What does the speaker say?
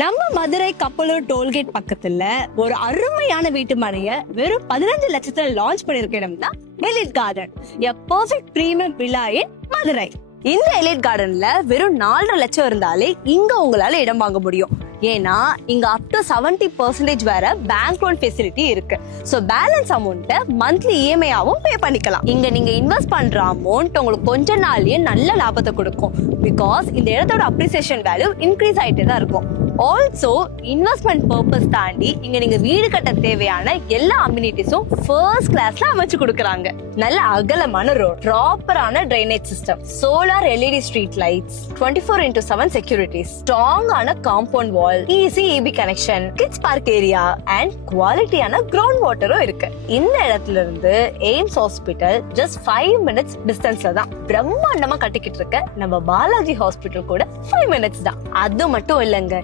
நம்ம மதுரை கப்பலூர் டோல்கேட் பக்கத்துல ஒரு அருமையான வீட்டு மனைய வெறும் 15 லட்சத்துல லான்ச் பண்ணிருக்க இடம் தான் elite garden, a perfect premium villa in Madurai. இந்த எலிட் கார்டன்ல வெறும் 4.5 லட்சம் இருந்தாலே இங்க உங்களால இடம் வாங்க முடியும். ஏன்னா இங்க அப் டு 70% வர பேங்க் லோன் ஃபெசிலிட்டி இருக்கு. சோ பேலன்ஸ் அமௌண்ட்டை மந்த்லி இஎம்ஐயாவும் பே பண்ணிக்கலாம். இங்க நீங்க இன்வெஸ்ட் பண்ற அமௌண்ட் உங்களுக்கு கொஞ்ச நாள்லயே நல்ல லாபத்தை கொடுக்கும். பிகாஸ் இந்த இடத்தோட அப்ரிசியேஷன் வேல்யூ இன்க்ரீஸ் ஆயிட்டே தான் இருக்கும். ஆல்சோ இன்வெஸ்ட்மெண்ட் பர்பஸ் தாண்டி இங்க நீங்க வீடு கட்ட தேவையான எல்லா அம்யூனிட்டிஸும் ஃபர்ஸ்ட் கிளாஸ்ல அமைச்சு கொடுக்கறாங்க. நல்ல அகலமான ரோட், ப்ராப்பரான drainage system, solar LED street lights, 24x7 securities, ஸ்ட்ராங்கான compound wall, easy EB connection, kids park area and குவாலிட்டியான கிரவுண்ட் வாட்டரும் இருக்கு. இந்த இடத்துல இருந்து எய்ம்ஸ் ஹாஸ்பிட்டல் ஜஸ்ட் 5 மினிட்ஸ் டிஸ்டன்ஸ்ல தான். பிரம்மாண்டமா கட்டிக்கிட்டு இருக்க நம்ம பாலாஜி ஹாஸ்பிட்டல் கூட 5 மினிட்ஸ் தான். அது மட்டும் இல்லங்க,